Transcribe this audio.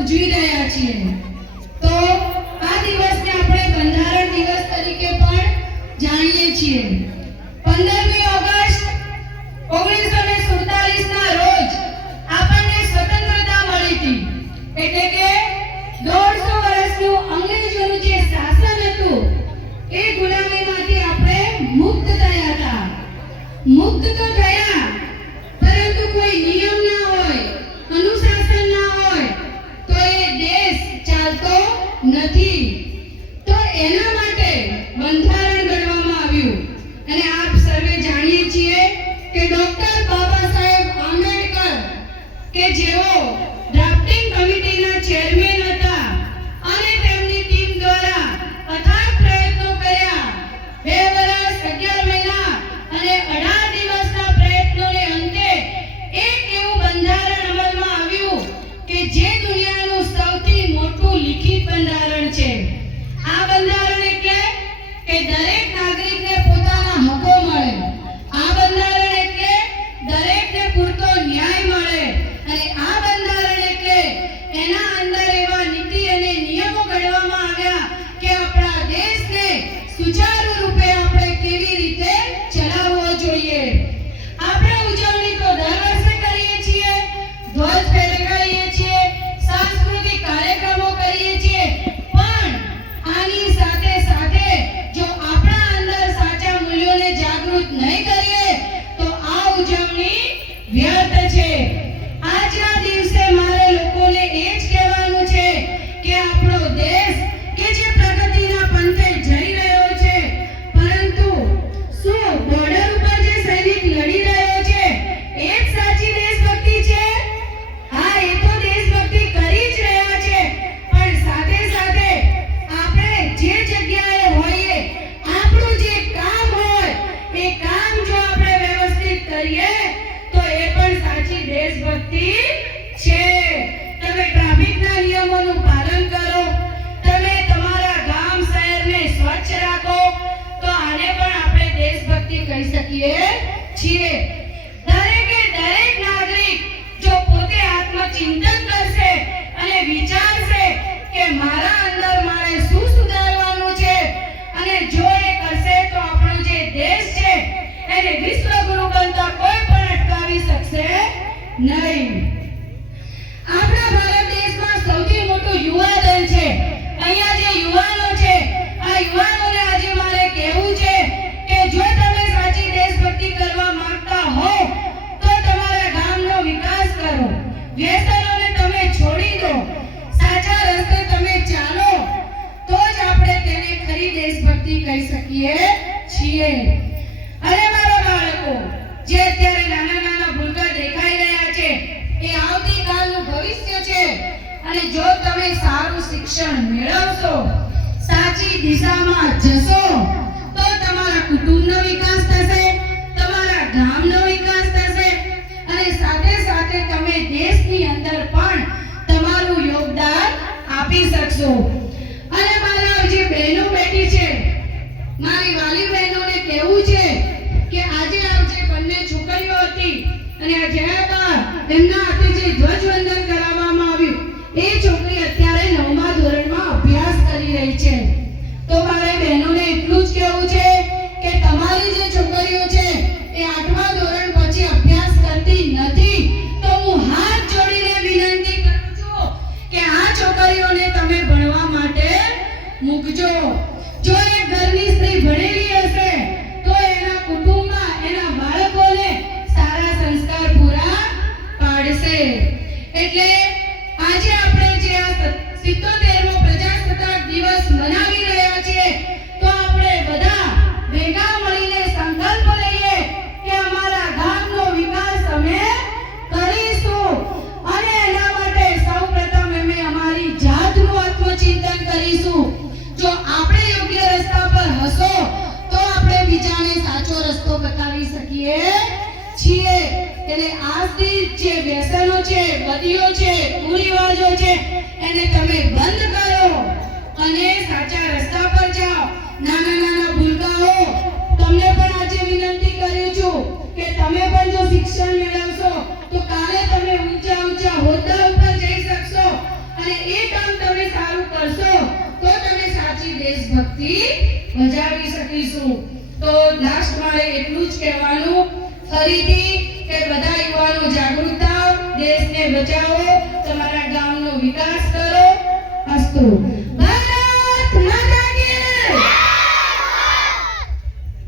ઉજવી રહ્યા છીએ। તો આ દિવસને આપણે બંધારણ દિવસ તરીકે પણ જાણીએ છીએ। 15મી ઓગસ્ટ 1947 ના રોજ આપણને સ્વતંત્રતા મળી હતી, એટલે કે 150 વર્ષનું અંગ્રેજોનું જે શાસન હતું એ ગુલામીમાંથી આપણે મુક્ત થયા હતા। મુક્ત તો થયા, પરંતુ કોઈ નિયમ ના હોય, અનુશાસન ના હોય તો એ દેશ ચાલતો નથી। તો એના માટે બંધારણ ઘડવામાં આવ્યું। અને આપ સર્વે જાણીએ છીએ કે ડોક્ટર બાબા સાહેબ આંબેડકર કે જેઓ ડ્રાફ્ટિંગ કમિટીના ચેરમેન હતા અને તેમની ટીમ દ્વારા અથાગ પ્રયત્નો કર્યા। 2 વર્ષ 11 મહિના અને 18 દિવસના પ્રયત્નોને અંતે એક એવું બંધારણ અમલમાં આવ્યું કે જે દુનિયાનું સૌથી મોટું લિખિત બંધારણ છે। આ બંધારણ એટલે કે દરેક નાગરિકને પોતાના હકો મળે। આ બંધારણ એટલે દરેકને પૂરતો ન્યાય મળે। અને આ બંધારણ એટલે એના અંદર એવા નીતિ અને નિયમો ઘડવામાં આવ્યા કે આપણા દેશને સુચારુ રૂપે આપણે કેવી રીતે ચલાવવો જોઈએ। આપણે ઉજવણી તો દર વર્ષે કરીએ છીએ, ધ્વજ ફરકાવીએ છીએ, સાંસ્કૃતિક કાર્યક્રમો કરીએ છીએ, પણ આની સાથે સાથે જો આપણા અંદર સાચા મૂલ્યોને જાગૃત નહીં કરીએ તો આ ઉજવણી વ્યર્થ છે। આજના દિવસે મારે લોકોને એ જ કહેવાનું છે કે આપણો દેશ કે જે પ્રગતિના પંથે જઈ રહ્યો છે, પરંતુ શું બોર્ડર ઉપર જે સૈનિક લડી રહ્યો છે એ જ સાચી દેશભક્તિ છે? હા, એ તો દેશભક્તિ કરી જ રહ્યા છે, પણ સાથે સાથે આપણે જે જગ્યાએ હોઈએ, આપણું જે કામ હોય એ કામ જો આપણે વ્યવસ્થિત કરીએ તો એ પણ સાચી દેશભક્તિ છે। તમે ટ્રાફિકના નિયમોનું પાલન કરો, તમે તમારા ગામ શહેરને સ્વચ્છ રાખો, તો આને પણ આપણે દેશભક્તિ કહી શકીએ છીએ। દરેકે દરેક નાગરિક જો પોતે આત્મચિંતન કરશે અને વિચારશે કે મારા અંદર મારે શું સુધારવાનું છે, અને જો એ કરશે તો આપણો જે દેશ છે એને વિશ્વગુરુ બનતા કોઈ પણ અટકાવી શકશે નહીં। આપણા ભારત દેશમાં સૌથી મોટું યુવાધન છે। અહીંયા જે યુવાનો છે, આ યુવાનોને આજે મારે કહેવું છે કે જો તમે સાચી દેશભક્તિ કરવા માંગતા હો તો તમારા ગામનો વિકાસ કરો, વ્યસનોને તમે છોડી દો, સાચા રસ્તે તમે ચાલો, તો જ આપણે તેને ખરી દેશભક્તિ કહી શકીએ છીએ। અરે મારા બાળકો, જે અત્યારે નાના નાના ભૂલકા દેખાઈ રહ્યા છે એ આવતીકાલનું ભવિષ્ય છે। અને જો તમે સારું શિક્ષણ મેળવશો, સાચી દિશામાં જશો, તો તમારા કુટુંબનો વિકાસ થશે, તમારા ગામનો વિકાસ થશે, અને સાથે સાથે તમે દેશની અંદર પણ તમારું યોગદાન આપી શકશો। અને મારા જે બહેનો બેઠી છે, મારી વાલી બહેનોને કહેવું છે કે આજે આ જે બંને છોકરીઓ હતી અને આ જયાબા એમના હાથે જે ધ્વજવંદન કરાવવામાં આવ્યું, એ છોકરી અત્યારે 9મા ધોરણમાં અભ્યાસ કરી રહી છે। તો મારે બહેનોને એટલું જ કહેવું છે કે તમારી જે છોકરીઓ છે એ 8મા ધોરણ પછી અભ્યાસ કરતી નથી, તો હું હાથ જોડીને વિનંતી કરું છું કે આ છોકરીઓને તમે ભણવા માટે મૂકજો। જો એ ઘરની સ્ત્રી ભણેલી હશે તો એના કુટુંબમાં એના બાળકોને સારા સંસ્કાર પૂરા પાડશે। એટલે આજે આપણે જે આ 77મો પ્રજાસત્તાક દિવસ મનાવી રહ્યા છીએ, તો આપણે બધા ભેગા મળીને સંકલ્પ લઈએ કે અમારા ગામનો વિકાસ અમે કરીશું। અને એના માટે સૌપ્રથમ અમે અમારી જાતનું આત્મચિંતન કરીશું। જો આપણે યોગ્ય રસ્તા પર હશો તો આપણે બીજાને સાચો રસ્તો બતાવી શકીએ છીએ। એટલે આજથી જે વ્યસનો છે, બદીઓ છે, કુરિવાજો છે, એને તમે બંધ કરો અને સાચા રસ્તા પર જાઓ। નાના નાના ભૂલકાઓ, તમને પણ આજે વિનંતી કરું છું કે તમે પણ જો શિક્ષણ મેળવશો તો કાલે તમે ઊંચા ઊંચા હોદ્દા ઉપર જઈ શકશો અને દેશભક્તિ બજાવી શકીશું. તો લાસ્ટ મારે એટલું જ કહેવાનું ફરીથી કે બધા યુવાનો જાગૃત થાઓ, દેશને બચાવો.